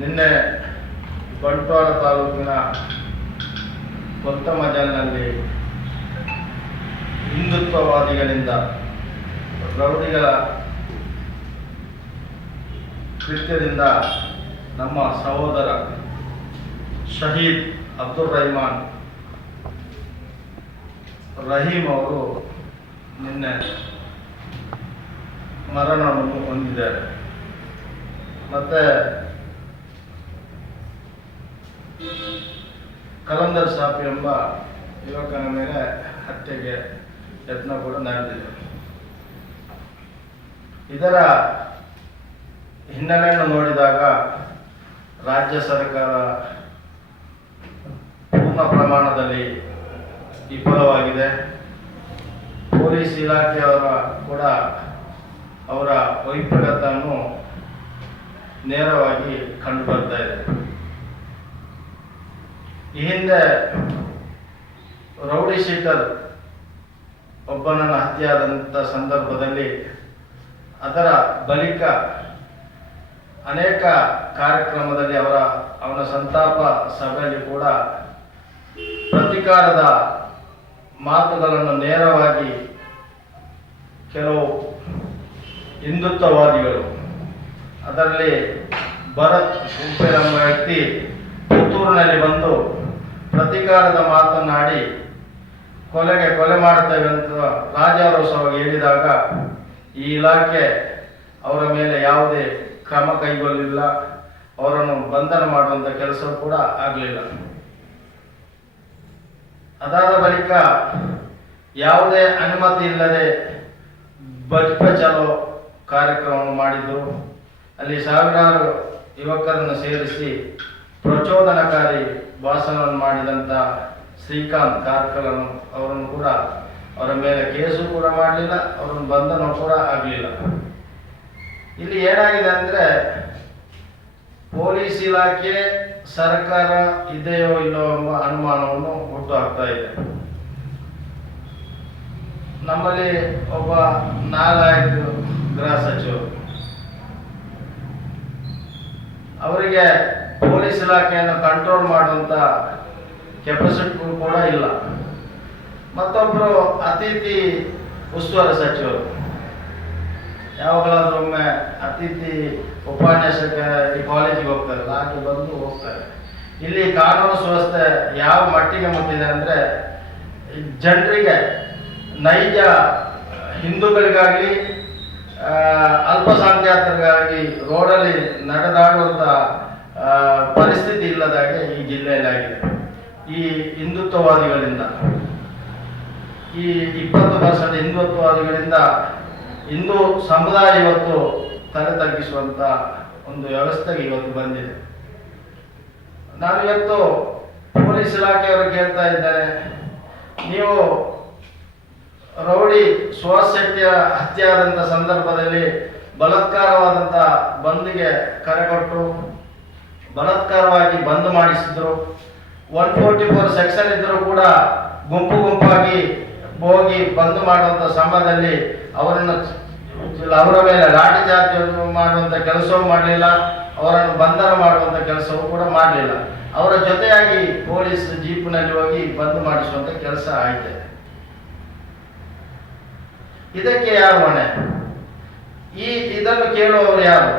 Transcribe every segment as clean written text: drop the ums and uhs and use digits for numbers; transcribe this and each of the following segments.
ನಿನ್ನೆ ಬಂಟ್ವಾಳ ತಾಲೂಕಿನ ಕೊತ್ತಮಜಲ್ನಲ್ಲಿ ಹಿಂದುತ್ವವಾದಿಗಳಿಂದ ರೌಡಿಗಳ ಕೃತ್ಯದಿಂದ ನಮ್ಮ ಸಹೋದರ ಶಹೀದ್ ಅಬ್ದುಲ್ ರಹೀಂ ಅವರು ನಿನ್ನೆ ಮರಣವನ್ನು ಹೊಂದಿದ್ದಾರೆ. ಮತ್ತು ಕಲಂದರ್ ಸಾಫಿ ಎಂಬ ಯುವಕನ ಮೇಲೆ ಹತ್ಯೆಗೆ ಯತ್ನ ಕೂಡ ನಡೆದಿದೆ. ಇದರ ಹಿನ್ನೆಲೆಯನ್ನು ನೋಡಿದಾಗ ರಾಜ್ಯ ಸರ್ಕಾರ ಪೂರ್ಣ ಪ್ರಮಾಣದಲ್ಲಿ ವಿಫಲವಾಗಿದೆ. ಪೊಲೀಸ್ ಇಲಾಖೆಯವರ ಕೂಡ ಅವರ ವೈಫಲ್ಯತೆಯನ್ನು ನೇರವಾಗಿ ಕಂಡುಬರ್ತಾ ಇದೆ. ಈ ಹಿಂದೆ ರೌಡಿ ಶೀಟರ್ ಒಬ್ಬನನ್ನು ಹತ್ಯೆಯಾದಂಥ ಸಂದರ್ಭದಲ್ಲಿ ಅದರ ಬಳಿಕ ಅನೇಕ ಕಾರ್ಯಕ್ರಮದಲ್ಲಿ ಅವನ ಸಂತಾಪ ಸಭೆಯಲ್ಲಿ ಕೂಡ ಪ್ರತಿಕಾರದ ಮಾತುಗಳನ್ನು ನೇರವಾಗಿ ಕೆಲವು ಹಿಂದುತ್ವವಾದಿಗಳು, ಅದರಲ್ಲಿ ಭರತ್ ಉಪ್ಪೇರ್ ಎಂಬ ವ್ಯಕ್ತಿ ಪುತ್ತೂರಿನಲ್ಲಿ ಬಂದು ಪ್ರತಿಕಾರದ ಮಾತನಾಡಿ ಕೊಲೆ ಮಾಡ್ತೇವೆ ಅಂತ ರಾಜಾರೋಷವಾಗಿ ಹೇಳಿದಾಗ ಈ ಇಲಾಖೆ ಅವರ ಮೇಲೆ ಯಾವುದೇ ಕ್ರಮ ಕೈಗೊಳ್ಳಲಿಲ್ಲ. ಅವರನ್ನು ಬಂಧನ ಮಾಡುವಂಥ ಕೆಲಸ ಕೂಡ ಆಗಲಿಲ್ಲ. ಅದಾದ ಬಳಿಕ ಯಾವುದೇ ಅನುಮತಿ ಇಲ್ಲದೆ ಬಜ್ಪ ಚಲೋ ಕಾರ್ಯಕ್ರಮವನ್ನು ಮಾಡಿದ್ರು. ಅಲ್ಲಿ ಸಾವಿರಾರು ಯುವಕರನ್ನು ಸೇರಿಸಿ ಪ್ರಚೋದನಕಾರಿ ಭಾಷಣವನ್ನು ಮಾಡಿದಂಥ ಶ್ರೀಕಾಂತ್ ಕಾರ್ಕಳನ್ನು ಅವರನ್ನು ಕೂಡ ಅವರ ಮೇಲೆ ಕೇಸು ಕೂಡ ಮಾಡಲಿಲ್ಲ, ಅವರನ್ನು ಬಂಧನ ಕೂಡ ಆಗಲಿಲ್ಲ. ಇಲ್ಲಿ ಏನಾಗಿದೆ ಅಂದರೆ ಪೊಲೀಸ್ ಇಲಾಖೆ ಸರ್ಕಾರ ಇದೆಯೋ ಇಲ್ಲೋ ಎಂಬ ಅನುಮಾನವನ್ನು ಹುಟ್ಟು ಹಾಕ್ತಾ ಇದೆ. ನಮ್ಮಲ್ಲಿ ಒಬ್ಬ ನಾಲಾಯಕ ಗೃಹ ಸಚಿವರು, ಅವರಿಗೆ ಪೊಲೀಸ್ ಇಲಾಖೆಯನ್ನು ಕಂಟ್ರೋಲ್ ಮಾಡುವಂಥ ಕೆಪಾಸಿಟಿ ಕೂಡ ಇಲ್ಲ. ಮತ್ತೊಬ್ಬರು ಅತಿಥಿ ಉಸ್ತುವಾರಿ ಸಚಿವರು, ಯಾವಾಗಲಾದ್ರೂ ಒಮ್ಮೆ ಅತಿಥಿ ಉಪನ್ಯಾಸಕ ಈ ಕಾಲೇಜಿಗೆ ಹೋಗ್ತಾರೆ, ಹಾಗೆ ಬಂದು ಹೋಗ್ತಾರೆ. ಇಲ್ಲಿ ಕಾನೂನು ಸುವ್ಯವಸ್ಥೆ ಯಾವ ಮಟ್ಟಿಗೆ ಮುಟ್ಟಿದೆ ಅಂದರೆ ಜನರಿಗೆ, ನೈಜ ಹಿಂದೂಗಳಿಗಾಗಲಿ ಅಲ್ಪಸಂಖ್ಯಾತರಿಗಾಗಿ ರೋಡಲ್ಲಿ ನಡೆದಾಡುವಂಥ ಪರಿಸ್ಥಿತಿ ಇಲ್ಲದಾಗೆ ಈ ಜಿಲ್ಲೆಯಲ್ಲಾಗಿದೆ. ಈ ಹಿಂದುತ್ವವಾದಿಗಳಿಂದ, ಈ 20% ಹಿಂದುತ್ವವಾದಿಗಳಿಂದ ಹಿಂದೂ ಸಮುದಾಯ ಇವತ್ತು ತಲೆ ತಗ್ಗಿಸುವಂಥ ಒಂದು ವ್ಯವಸ್ಥೆಗೆ ಇವತ್ತು ಬಂದಿದೆ. ನಾನಿವತ್ತು ಪೊಲೀಸ್ ಇಲಾಖೆಯವರು ಕೇಳ್ತಾ ಇದ್ದೇನೆ, ನೀವು ರೌಡಿ ಸುಹಾಸ್ ಶೆಟ್ಟಿಯ ಹತ್ಯೆ ಆದಂಥ ಸಂದರ್ಭದಲ್ಲಿ ಬಲಾತ್ಕಾರವಾದಂಥ ಬಂದ್ಗೆ ಕರೆಕೊಟ್ಟು ಬಲಾತ್ಕಾರವಾಗಿ ಬಂದ್ ಮಾಡಿಸಿದ್ರು. 144 ಸೆಕ್ಷನ್ ಇದ್ದರೂ ಕೂಡ ಗುಂಪಾಗಿ ಹೋಗಿ ಬಂದ್ ಮಾಡುವಂಥ ಸಮಯದಲ್ಲಿ ಅವರ ಮೇಲೆ ಲಾಠಿ ಚಾರ್ಜ್ ಮಾಡುವಂಥ ಕೆಲಸವೂ ಮಾಡಲಿಲ್ಲ, ಅವರನ್ನು ಬಂಧನ ಮಾಡುವಂಥ ಕೆಲಸವೂ ಕೂಡ ಮಾಡಲಿಲ್ಲ. ಅವರ ಜೊತೆಯಾಗಿ ಪೊಲೀಸ್ ಜೀಪ್ನಲ್ಲಿ ಹೋಗಿ ಬಂದ್ ಮಾಡಿಸುವಂಥ ಕೆಲಸ ಆಯಿತು. ಇದಕ್ಕೆ ಯಾರು ಹೊಣೆ? ಇದನ್ನು ಕೇಳುವವರು ಯಾರು?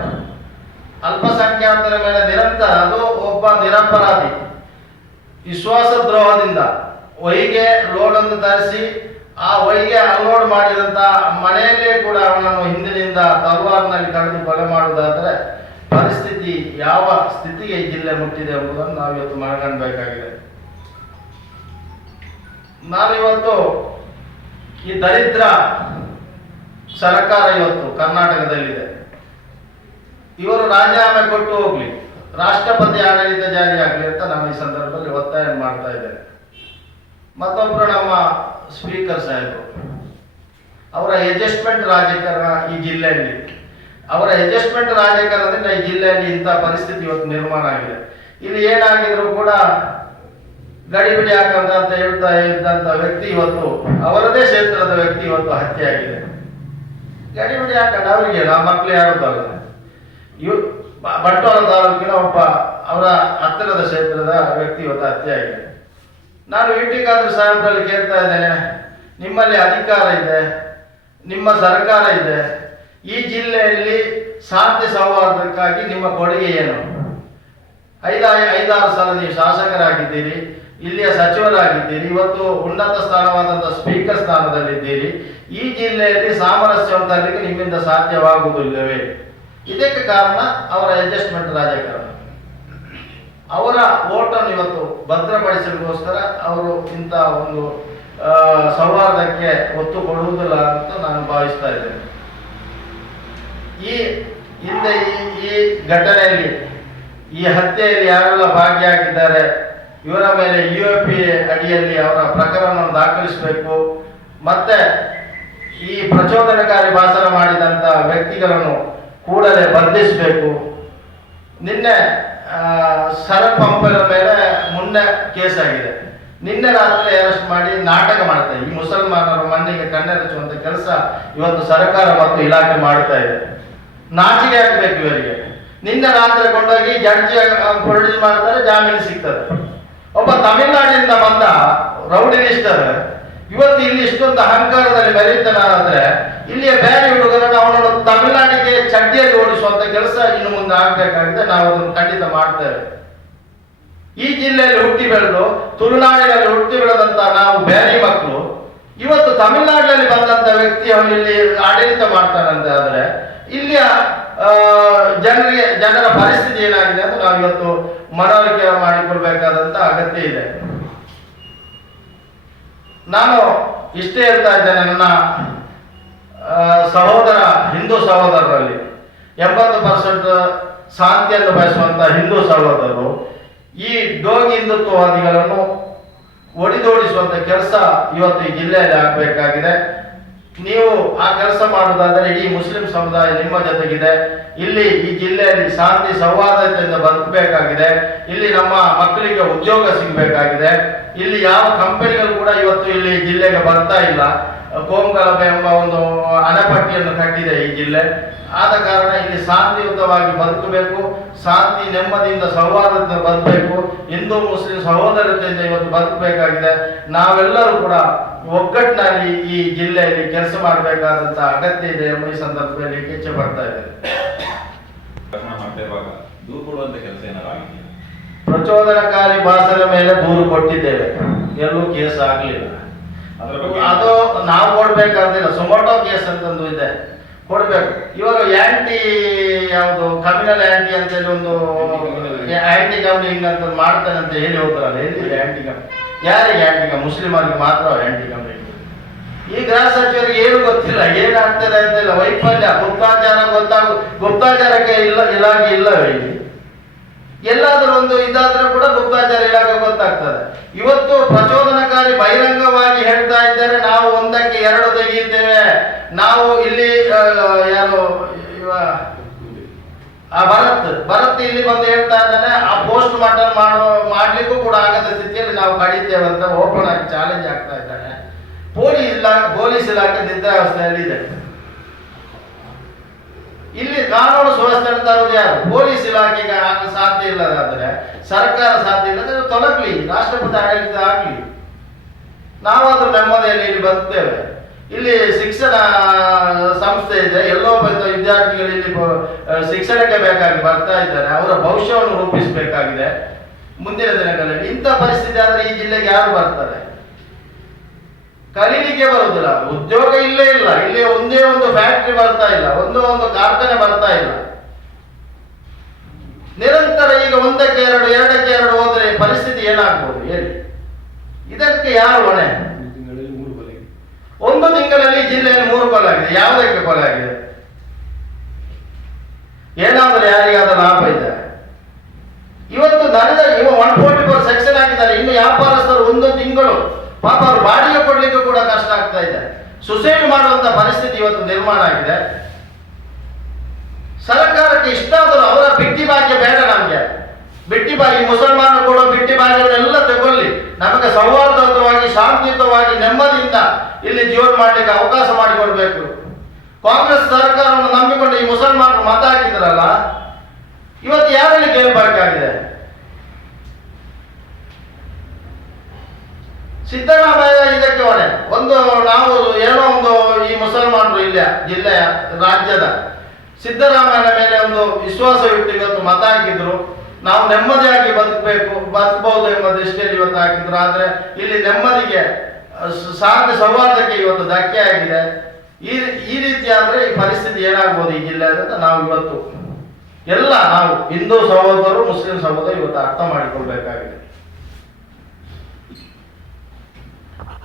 ಅಲ್ಪಸಂಖ್ಯಾತರ ಮೇಲೆ ನಿರಂತರ, ಅದು ಒಬ್ಬ ನಿರಪರಾಧಿ ವಿಶ್ವಾಸ ದ್ರೋಹದಿಂದ ಒಯ್ಗೆ ಲೋಡನ್ನು ಧರಿಸಿ ಆ ಒಯ್ಗೆ ಅನ್ಲೋಡ್ ಮಾಡಿದಂಥ ಮನೆಯಲ್ಲೇ ಕೂಡ ಅವನನ್ನು ಹಿಂದಿನಿಂದ ತಲವಾರಿನಲ್ಲಿ ಕಳೆದು ಕೊಲೆ ಮಾಡುವುದಾದರೆ ಪರಿಸ್ಥಿತಿ ಯಾವ ಸ್ಥಿತಿಗೆ ಈ ಜಿಲ್ಲೆ ಮುಟ್ಟಿದೆ ಎಂಬುದನ್ನು ನಾವಿವತ್ತು ಮನಗಂಡಬೇಕಾಗಿದೆ. ನಾವಿವತ್ತು ಈ ದರಿದ್ರ ಸರ್ಕಾರ ಇವತ್ತು ಕರ್ನಾಟಕದಲ್ಲಿದೆ. ಇವರು ರಾಜೀನಾಮೆ ಕೊಟ್ಟು ಹೋಗ್ಲಿ, ರಾಷ್ಟ್ರಪತಿ ಆಡಳಿತ ಜಾರಿಯಾಗಲಿ ಅಂತ ನಾವು ಈ ಸಂದರ್ಭದಲ್ಲಿ ಒತ್ತಾಯ ಮಾಡ್ತಾ ಇದ್ದೇವೆ. ಮತ್ತೊಬ್ಬರು ನಮ್ಮ ಸ್ಪೀಕರ್ ಸಾಹೇಬರು, ಅವರ ಅಡ್ಜಸ್ಟ್ಮೆಂಟ್ ರಾಜಕಾರಣ ಈ ಜಿಲ್ಲೆಯಲ್ಲಿ, ಅವರ ಅಡ್ಜಸ್ಟ್ಮೆಂಟ್ ರಾಜಕಾರಣದಿಂದ ಈ ಜಿಲ್ಲೆಯಲ್ಲಿ ಇಂಥ ಪರಿಸ್ಥಿತಿ ಇವತ್ತು ನಿರ್ಮಾಣ ಆಗಿದೆ. ಇಲ್ಲಿ ಏನಾಗಿದ್ರು ಕೂಡ ಗಡಿಬಿಡಿ ಹಾಕಂತ ಹೇಳ್ತಾ ಇದ್ದಂಥ ವ್ಯಕ್ತಿ ಇವತ್ತು ಅವರದೇ ಕ್ಷೇತ್ರದ ವ್ಯಕ್ತಿ ಇವತ್ತು ಹತ್ಯೆ ಆಗಿದೆ. ಗಡಿಬಿಡಿ ಹಾಕಂಡು ಅವರಿಗೆ ನಮ್ಮ ಮಕ್ಕಳು ಯಾರುದಲ್ಲ. ಬಂಟ್ವಾಳ ತಾಲೂಕಿನ ಒಬ್ಬ ಅವರ ಹತ್ತಿರದ ಕ್ಷೇತ್ರದ ವ್ಯಕ್ತಿ ಇವತ್ತು ಹತ್ಯೆ ಆಗಿದೆ. ನಾನು ಖಾದರ್ ಸಾಹೇಬರಲ್ಲಿ ಕೇಳ್ತಾ ಇದ್ದೇನೆ, ನಿಮ್ಮಲ್ಲಿ ಅಧಿಕಾರ ಇದೆ, ನಿಮ್ಮ ಸರ್ಕಾರ ಇದೆ, ಈ ಜಿಲ್ಲೆಯಲ್ಲಿ ಶಾಂತಿ ಸೌಹಾರ್ದಕ್ಕಾಗಿ ನಿಮ್ಮ ಕೊಡುಗೆ ಏನು? 5-6 ಸಲ ನೀವು ಶಾಸಕರಾಗಿದ್ದೀರಿ, ಇಲ್ಲಿಯ ಸಚಿವರಾಗಿದ್ದೀರಿ, ಇವತ್ತು ಉನ್ನತ ಸ್ಥಾನವಾದಂಥ ಸ್ಪೀಕರ್ ಸ್ಥಾನದಲ್ಲಿದ್ದೀರಿ. ಈ ಜಿಲ್ಲೆಯಲ್ಲಿ ಸಾಮರಸ್ಯವನ್ನು ತರಲಿಕ್ಕೆ ನಿಮ್ಮಿಂದ ಸಾಧ್ಯವಾಗುವುದಿಲ್ಲವೇ? ಇದಕ್ಕೆ ಕಾರಣ ಅವರ ಅಡ್ಜಸ್ಟ್ಮೆಂಟ್ ರಾಜಕಾರಣ. ಅವರ ಓಟನ್ನು ಇವತ್ತು ಭದ್ರಪಡಿಸಲಿಕ್ಕೋಸ್ಕರ ಅವರು ಇಂಥ ಒಂದು ಸೌಹಾರ್ದಕ್ಕೆ ಒತ್ತು ಕೊಡುವುದಿಲ್ಲ ಅಂತ ನಾನು ಭಾವಿಸ್ತಾ ಇದ್ದೇನೆ. ಈ ಹಿಂದೆ ಈ ಘಟನೆಯಲ್ಲಿ, ಈ ಹತ್ಯೆಯಲ್ಲಿ ಯಾರೆಲ್ಲ ಭಾಗಿಯಾಗಿದ್ದಾರೆ ಇವರ ಮೇಲೆ UAP ಅಡಿಯಲ್ಲಿ ಅವರ ಪ್ರಕರಣವನ್ನು ದಾಖಲಿಸಬೇಕು. ಮತ್ತೆ ಈ ಪ್ರಚೋದನಕಾರಿ ಭಾಷಣ ಮಾಡಿದಂಥ ವ್ಯಕ್ತಿಗಳನ್ನು ಕೂಡಲೇ ಬಂಧಿಸಬೇಕು. ನಿನ್ನೆ ಶರತ್ ಪಂಪರ ಮೇಲೆ ಮೊನ್ನೆ ಕೇಸ್ ಆಗಿದೆ. ನಿನ್ನೆ ರಾತ್ರಿ ಅರೆಸ್ಟ್ ಮಾಡಿ ನಾಟಕ ಮಾಡ್ತಾರೆ. ಈ ಮುಸಲ್ಮಾನರ ಮಣ್ಣಿಗೆ ಕಣ್ಣೆರಚುವಂತ ಕೆಲಸ ಇವತ್ತು ಸರ್ಕಾರ ಮತ್ತು ಇಲಾಖೆ ಮಾಡ್ತಾ ಇದೆ. ನಾಚಿಕೆ ಆಗಬೇಕು ಇವರಿಗೆ. ನಿನ್ನೆ ರಾತ್ರಿ ಕೊಂಡೋಗಿ ಜಡ್ಜಿ ಪ್ರೊಡ್ಯೂಸ್ ಮಾಡ್ತಾರೆ, ಜಾಮೀನು ಸಿಗ್ತದೆ. ಒಬ್ಬ ತಮಿಳುನಾಡಿನಿಂದ ಬಂದ ರೌಡಿ ಲಿಸ್ಟರ್ ಇವತ್ತು ಇಲ್ಲಿ ಇಷ್ಟೊಂದು ಅಹಂಕಾರದಲ್ಲಿ ಮೆರೀತಾನಾದ್ರೆ ಇಲ್ಲಿಯ ಬೇರೆ ಹುಡುಗರನ್ನು ಅವನನ್ನು ತಮಿಳುನಾಡಿಗೆ ಚಡ್ಡಿಯಲ್ಲಿ ಓಡಿಸುವಂತ ಕೆಲಸ ಇನ್ನು ಮುಂದೆ ಆಗ್ಬೇಕಾಗಿದೆ. ನಾವು ಅದನ್ನು ಖಂಡಿತ ಮಾಡ್ತೇವೆ. ಈ ಜಿಲ್ಲೆಯಲ್ಲಿ ಹುಟ್ಟಿ ಬೆಳೆದು ತುಳುನಾಡಿನಲ್ಲಿ ಹುಟ್ಟಿ ಬೆಳೆದಂತ ನಾವು ಬೇರೆ ಮಕ್ಕಳು ಇವತ್ತು ತಮಿಳುನಾಡಿನಲ್ಲಿ ಬಂದಂತ ವ್ಯಕ್ತಿ ಇಲ್ಲಿ ಆಡಳಿತ ಮಾಡ್ತಾನಂತ ಆದ್ರೆ ಇಲ್ಲಿಯ ಜನರ ಪರಿಸ್ಥಿತಿ ಏನಾಗಿದೆ ಅಂತ ನಾವು ಇವತ್ತು ಮನವರಿಕೆ ಮಾಡಿಕೊಳ್ಬೇಕಾದಂತ ಅಗತ್ಯ ಇದೆ. ನಾನು ಇಷ್ಟೇ ಹೇಳ್ತಾ ಇದ್ದೇನೆ, ನನ್ನ ಹಿಂದೂ ಸಹೋದರರಲ್ಲಿ 80% ಶಾಂತಿಯನ್ನು ಬಯಸುವಂತ ಹಿಂದೂ ಸಹೋದರರು ಈ ಡೋಂಗಿ ಹಿಂದುತ್ವವಾದಿಗಳನ್ನು ಒಡಿದೋಡಿಸುವಂತ ಕೆಲಸ ಇವತ್ತು ಈ ಜಿಲ್ಲೆಯಲ್ಲಿ ಆಗಬೇಕಾಗಿದೆ. ನೀವು ಆ ಕೆಲಸ ಮಾಡುವುದಾದರೆ ಇಡೀ ಮುಸ್ಲಿಂ ಸಮುದಾಯ ನಿಮ್ಮ ಜೊತೆಗಿದೆ. ಇಲ್ಲಿ ಈ ಜಿಲ್ಲೆಯಲ್ಲಿ ಶಾಂತಿ ಸೌಹಾರ್ದತೆಯಿಂದ ಬದುಕಬೇಕಾಗಿದೆ. ಇಲ್ಲಿ ನಮ್ಮ ಮಕ್ಕಳಿಗೆ ಉದ್ಯೋಗ ಸಿಗಬೇಕಾಗಿದೆ. ಇಲ್ಲಿ ಯಾವ ಕಂಪನಿಗಳು ಕೂಡ ಇವತ್ತು ಇಲ್ಲಿ ಜಿಲ್ಲೆಗೆ ಬರ್ತಾ ಇಲ್ಲ. ಕೋಮಗಲಭೆ ಎಂಬ ಒಂದು ಅಣೆಪಟ್ಟಿಯನ್ನು ಕಟ್ಟಿದೆ ಈ ಜಿಲ್ಲೆ. ಆದ ಕಾರಣ ಇಲ್ಲಿ ಶಾಂತಿಯುತವಾಗಿ ಬದುಕಬೇಕು, ಶಾಂತಿ ನೆಮ್ಮದಿಯಿಂದ ಸೌಹಾರ್ದದಿಂದ ಬದುಕಬೇಕು, ಹಿಂದೂ ಮುಸ್ಲಿಂ ಸಹೋದರತೆಯಿಂದ ಇವತ್ತು ಬದುಕಬೇಕಾಗಿದೆ. ನಾವೆಲ್ಲರೂ ಕೂಡ ಒಗ್ಗಟ್ಟಿನಲ್ಲಿ ಈ ಜಿಲ್ಲೆಯಲ್ಲಿ ಕೆಲಸ ಮಾಡಬೇಕಾದಂತ ಅಗತ್ಯ ಇದೆ ಎಂಬ ಈ ಸಂದರ್ಭದಲ್ಲಿ ಇಚ್ಛೆ ಪಡ್ತಾ ಇದ್ದೇನೆ. ಪ್ರಚೋದನಕಾರಿ ಭಾಷಣ ಮೇಲೆ ದೂರು ಕೊಟ್ಟಿದ್ದೇವೆ, ಎಲ್ಲೂ ಕೇಸ್ ಆಗಲಿಲ್ಲ. ಅದು ನಾವು ಕೊಡ್ಬೇಕಾದಿಲ್ಲ. ಸುಮೋಟೋ ಕೇಸ್ ಅಂತಂದು ಇದೆ, ಕೊಡ್ಬೇಕು. ಇವರು ಯಾವುದು ಕಮ್ಯುನಲ್ ಆಂಟಿ ಅಂತೇಳಿ ಒಂದು ಆಂಟಿ ಕಮ್ಯುನಿಂಗ್ ಅಂತ ಮಾಡ್ತಾನೆ ಅಂತ ಹೇಳಿ ಹೋಗ್ತಾರಲ್ಲ, ಎಲ್ಲಿ ಆಂಟಿ ಕಮ್? ಯಾರಿಗೆ ಆಂಟಿ ಕಮ್? ಮುಸ್ಲಿಮರಿಗೆ ಮಾತ್ರ ಆಂಟಿ ಕಮ್ಯುನಿಂಗ್. ಈ ಗೃಹ ಸಚಿವರಿಗೆ ಏನು ಗೊತ್ತಿಲ್ಲ, ಏನಾಗ್ತದೆ ಅಂತಿಲ್ಲ. ವೈಫಲ್ಯ, ಗುಪ್ತಾಚಾರಕ್ಕೆ ಇಲಾಖೆ ಇಲ್ಲವೇ ಇಲ್ಲಿ? ಎಲ್ಲಾದ್ರೂ ಒಂದು ಇದಾದ್ರೂ ಕೂಡ ಗುಪ್ತಚರ ಇಲಾಖೆ ಗೊತ್ತಾಗ್ತದೆ. ಇವತ್ತು ಪ್ರಚೋದನಕಾರಿ ಬಹಿರಂಗವಾಗಿ ಹೇಳ್ತಾ ಇದ್ದಾರೆ, ನಾವು 1ಕ್ಕೆ 2 ತೆಗೆಯುತ್ತೇವೆ. ನಾವು ಇಲ್ಲಿ ಯಾರು ಭರತ್ ಇಲ್ಲಿ ಬಂದು ಹೇಳ್ತಾ ಇದ್ದಾನೆ, ಆ ಪೋಸ್ಟ್ ಮಾರ್ಟಮ್ ಮಾಡ್ಲಿಕ್ಕೂ ಕೂಡ ಆಗದ ಸ್ಥಿತಿಯಲ್ಲಿ ನಾವು ಕಡಿತೇವೆ ಅಂತ ಓಪನ್ ಆಗಿ ಚಾಲೆಂಜ್ ಆಗ್ತಾ ಇದ್ದಾನೆ. ಪೊಲೀಸ್ ಇಲಾಖೆ ನಿದ್ರಾವಸ್ಥೆಯಲ್ಲಿ ಇದೆ. ಇಲ್ಲಿ ಕಾನೂನು ಸುವ್ಯವಸ್ಥೆ ತರುವುದು ಯಾರು? ಪೊಲೀಸ್ ಇಲಾಖೆಗೆ ಸಾಧ್ಯ ಇಲ್ಲದಾದ್ರೆ, ಸರ್ಕಾರ ಸಾಧ್ಯ ಇಲ್ಲದ್ರೆ ತೊಲಗಲಿ, ರಾಷ್ಟ್ರಪತಿ ಆಡಳಿತ ಆಗಲಿ, ನಾವಾದ್ರೂ ನೆಮ್ಮದಿಯಲ್ಲಿ ಇಲ್ಲಿ ಬರ್ತೇವೆ. ಇಲ್ಲಿ ಶಿಕ್ಷಣ ಸಂಸ್ಥೆ ಇದೆ, ಎಲ್ಲೋ ಬಂದ ವಿದ್ಯಾರ್ಥಿಗಳು ಇಲ್ಲಿ ಶಿಕ್ಷಣಕ್ಕೆ ಬೇಕಾಗಿ ಬರ್ತಾ ಇದ್ದಾರೆ. ಅವರ ಭವಿಷ್ಯವನ್ನು ರೂಪಿಸಬೇಕಾಗಿದೆ ಮುಂದಿನ ದಿನಗಳಲ್ಲಿ. ಇಂಥ ಪರಿಸ್ಥಿತಿ ಆದ್ರೆ ಈ ಜಿಲ್ಲೆಗೆ ಯಾರು ಬರ್ತಾರೆ? ಕಲೀಲಿಕ್ಕೆ ಬರುವುದಿಲ್ಲ, ಉದ್ಯೋಗ ಇಲ್ಲೇ ಇಲ್ಲ. ಇಲ್ಲಿ ಒಂದೇ ಒಂದು ಫ್ಯಾಕ್ಟ್ರಿ ಬರ್ತಾ ಇಲ್ಲ, ಒಂದು ಕಾರ್ಖಾನೆ ಬರ್ತಾ ಇಲ್ಲ. ನಿರಂತರ ಈಗ 1ಕ್ಕೆ 2 ಹೋದ್ರೆ ಪರಿಸ್ಥಿತಿ ಏನಾಗ್ಬೋದು ಹೇಳಿ? ಇದಕ್ಕೆ ಯಾರು ಹೊಣೆ? 1 ತಿಂಗಳಲ್ಲಿ ಜಿಲ್ಲೆಯಲ್ಲಿ 3 ಕೊಲೆ ಆಗಿದೆ. ಯಾವುದಕ್ಕೆ ಕೊಲೆ ಆಗಿದೆ? ಏನಾದರೂ ಯಾರಿಗಾದ ಲಾಭ ಇದೆ? ಇವತ್ತು ನಡೆದ 144 ಸೆಕ್ಷನ್ ಹಾಕಿದ್ದಾರೆ. ಇನ್ನು ವ್ಯಾಪಾರಸ್ಥರು 1 ತಿಂಗಳು ಪಾಪ ಅವರು ಬಾಡಿಗೆ ಕೊಡ್ಲಿಕ್ಕೆ ಕೂಡ ಕಷ್ಟ ಆಗ್ತಾ ಇದೆ. ಸುಸೈಡ್ ಮಾಡುವಂತ ಪರಿಸ್ಥಿತಿ ಇವತ್ತು ನಿರ್ಮಾಣ ಆಗಿದೆ. ಸರ್ಕಾರಕ್ಕೆ ಇಷ್ಟಾದರೂ ಅವರ ಬಿಟ್ಟಿ ಭಾಗ್ಯ ಬೇಡ ನಮ್ಗೆ. ಬಿಟ್ಟಿ ಭಾಗ್ಯ, ಮುಸಲ್ಮಾನರು ಕೊಡೋ ಬಿಟ್ಟಿ ಭಾಗ್ಯವನ್ನೆಲ್ಲ ತಗೊಳ್ಳಿ. ನಮಗೆ ಸೌಹಾರ್ದಯುತವಾಗಿ, ಶಾಂತಿಯುತವಾಗಿ, ನೆಮ್ಮದಿಯಿಂದ ಇಲ್ಲಿ ಜೀವನ ಮಾಡಲಿಕ್ಕೆ ಅವಕಾಶ ಮಾಡಿಕೊಡ್ಬೇಕು. ಕಾಂಗ್ರೆಸ್ ಸರ್ಕಾರವನ್ನು ನಂಬಿಕೊಂಡು ಈ ಮುಸಲ್ಮಾನರು ಮತ ಹಾಕಿದ್ರಲ್ಲ, ಇವತ್ತು ಯಾರಲ್ಲಿ ಗೆಲ್ಲಬೇಕಾಗಿದೆ? ಸಿದ್ದರಾಮಯ್ಯ ಇದಕ್ಕೆ ಹೊಣೆ. ಒಂದು ನಾವು ಏನೋ ಒಂದು ಈ ಮುಸಲ್ಮಾನರು ಇಲ್ಲ ಜಿಲ್ಲೆಯ ರಾಜ್ಯದ ಸಿದ್ದರಾಮಯ್ಯನ ಮೇಲೆ ಒಂದು ವಿಶ್ವಾಸವಿಟ್ಟು ಇವತ್ತು ಮತ ಹಾಕಿದ್ರು. ನಾವು ನೆಮ್ಮದಿಯಾಗಿ ಬದುಕಬಹುದು ಎಂಬ ದೃಷ್ಟಿಯಲ್ಲಿ ಇವತ್ತು ಹಾಕಿದ್ರು. ಆದ್ರೆ ಇಲ್ಲಿ ನೆಮ್ಮದಿಗೆ ಶಾಂತಿ ಸೌಹಾರ್ದಕ್ಕೆ ಇವತ್ತು ಧಕ್ಕೆ ಆಗಿದೆ. ಈ ರೀತಿ ಆದ್ರೆ ಈ ಪರಿಸ್ಥಿತಿ ಏನಾಗ್ಬೋದು ಈ ಜಿಲ್ಲೆ ಅಂತ ನಾವು ಇವತ್ತು ನಾವು ಹಿಂದೂ ಸಹೋದರರು ಮುಸ್ಲಿಂ ಸಹೋದರರು ಇವತ್ತು ಅರ್ಥ ಮಾಡಿಕೊಳ್ಬೇಕಾಗಿದೆ.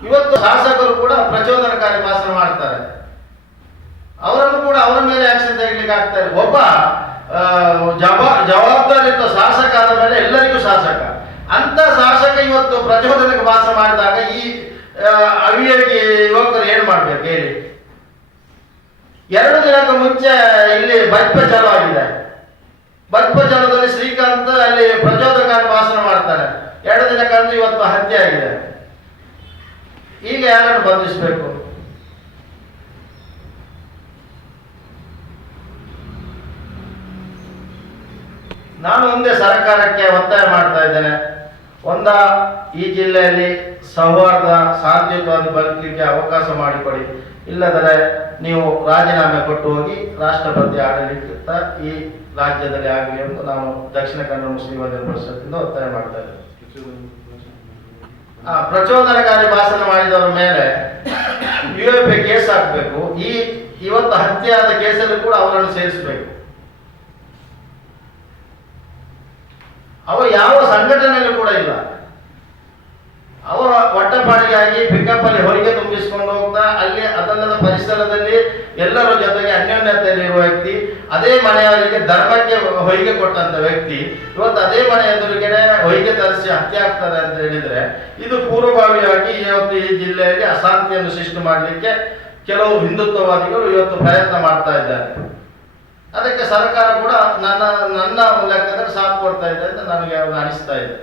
ಇವತ್ತು ಶಾಸಕರು ಕೂಡ ಪ್ರಚೋದನಕಾರಿ ಭಾಷಣ ಮಾಡ್ತಾರೆ. ಅವರನ್ನು ಕೂಡ ಅವರ ಮೇಲೆ ಆಕ್ಷನ್ ತೆಗಿಲಿಕ್ಕೆ ಆಗ್ತಾ ಇದೆ. ಒಬ್ಬ ಜವಾಬ್ದಾರಿಯುತ ಶಾಸಕ ಆದ ಮೇಲೆ ಎಲ್ಲರಿಗೂ ಶಾಸಕ. ಅಂತ ಶಾಸಕ ಇವತ್ತು ಪ್ರಚೋದನಕ ಭಾಷಣ ಮಾಡಿದಾಗ ಈ ಅವಿವೇಕಿ ಯುವಕರು ಏನ್ ಮಾಡ್ಬೇಕು ಹೇಳಿ? 2 ದಿನಕ್ಕೆ ಮುಂಚೆ ಇಲ್ಲಿ ಬಜ್ಪ ಚಾಲು ಆಗಿದೆ. ಬಜ್ಪ ಚಾಲದಲ್ಲಿ ಶ್ರೀಕಾಂತ್ ಅಲ್ಲಿ ಪ್ರಚೋದನಕಾರಿ ಭಾಷಣ ಮಾಡ್ತಾರೆ. 2 ದಿನಕ್ಕಂದು ಇವತ್ತು ಹತ್ಯೆ ಆಗಿದೆ. ಈಗ ಯಾರನ್ನು ಬಂಧಿಸಬೇಕು? ನಾನು ಒಂದೇ ಸರ್ಕಾರಕ್ಕೆ ಒತ್ತಾಯ ಮಾಡ್ತಾ ಇದ್ದೇನೆ. ಈ ಜಿಲ್ಲೆಯಲ್ಲಿ ಸೌಹಾರ್ದ ಶಾಂತಿಯುತವಾಗಿ ಬದುಕಲಿಕ್ಕೆ ಅವಕಾಶ ಮಾಡಿಕೊಡಿ. ಇಲ್ಲದರೆ ನೀವು ರಾಜೀನಾಮೆ ಕೊಟ್ಟು ಹೋಗಿ ರಾಷ್ಟ್ರಪತಿ ಆಡಳಿತ ಈ ರಾಜ್ಯದಲ್ಲಿ ಆಗಲಿ ಎಂದು ನಾನು ದಕ್ಷಿಣ ಕನ್ನಡ ಮುಸ್ಲಿಂ ಪರಿಷತ್ತಿಂದ ಒತ್ತಾಯ ಮಾಡ್ತಾ ಇದ್ದೇನೆ. ಪ್ರಚೋದನಕಾರಿ ಭಾಷಣ ಮಾಡಿದವರ ಮೇಲೆ ಯುಎಪಿ ಕೇಸ್ ಹಾಕಬೇಕು. ಇವತ್ತು ಹತ್ಯೆಯಾದ ಕೇಸಲ್ಲಿ ಕೂಡ ಅವರನ್ನು ಸೇರಿಸಬೇಕು. ಅವ ಯಾವ ಸಂಘಟನೆಯಲ್ಲೂ ಕೂಡ ಇಲ್ಲ. ಅವರ ಹೊಟ್ಟೆಪಾಡಿಗಾಗಿ ಪಿಕಪ್ ಅಲ್ಲಿ ಹೊರಗೆ ತುಂಬಿಸಿಕೊಂಡು ಹೋಗ್ತಾ ಅಲ್ಲಿ ಅದಲ್ಲದ ಪರಿಸರದಲ್ಲಿ ಎಲ್ಲರ ಜೊತೆಗೆ ಅನ್ಯೋನ್ಯತೆಯಲ್ಲಿರುವ ವ್ಯಕ್ತಿ, ಅದೇ ಮನೆಯವರಿಗೆ ಧರ್ಮಕ್ಕೆ ಹೊಯ್ಗೆ ಕೊಟ್ಟಂತ ವ್ಯಕ್ತಿ ಇವತ್ತು ಅದೇ ಮನೆ ಎದುರುಗಡೆ ಹೊಯ್ಗೆ ತರಿಸಿ ಹತ್ಯೆ ಆಗ್ತದೆ ಅಂತ ಹೇಳಿದ್ರೆ ಇದು ಪೂರ್ವಭಾವಿಯಾಗಿ ಇವತ್ತು ಈ ಜಿಲ್ಲೆಯಲ್ಲಿ ಅಶಾಂತಿಯನ್ನು ಸೃಷ್ಟಿ ಮಾಡಲಿಕ್ಕೆ ಕೆಲವು ಹಿಂದುತ್ವವಾದಿಗಳು ಇವತ್ತು ಪ್ರಯತ್ನ ಮಾಡ್ತಾ ಇದ್ದಾರೆ. ಅದಕ್ಕೆ ಸರ್ಕಾರ ಕೂಡ ನನ್ನ ಲೆಕ್ಕದಲ್ಲಿ ಸಾಥ್ ಕೊಡ್ತಾ ಇದೆ ಅಂತ ನನಗೆ ಅನಿಸ್ತಾ ಇದೆ.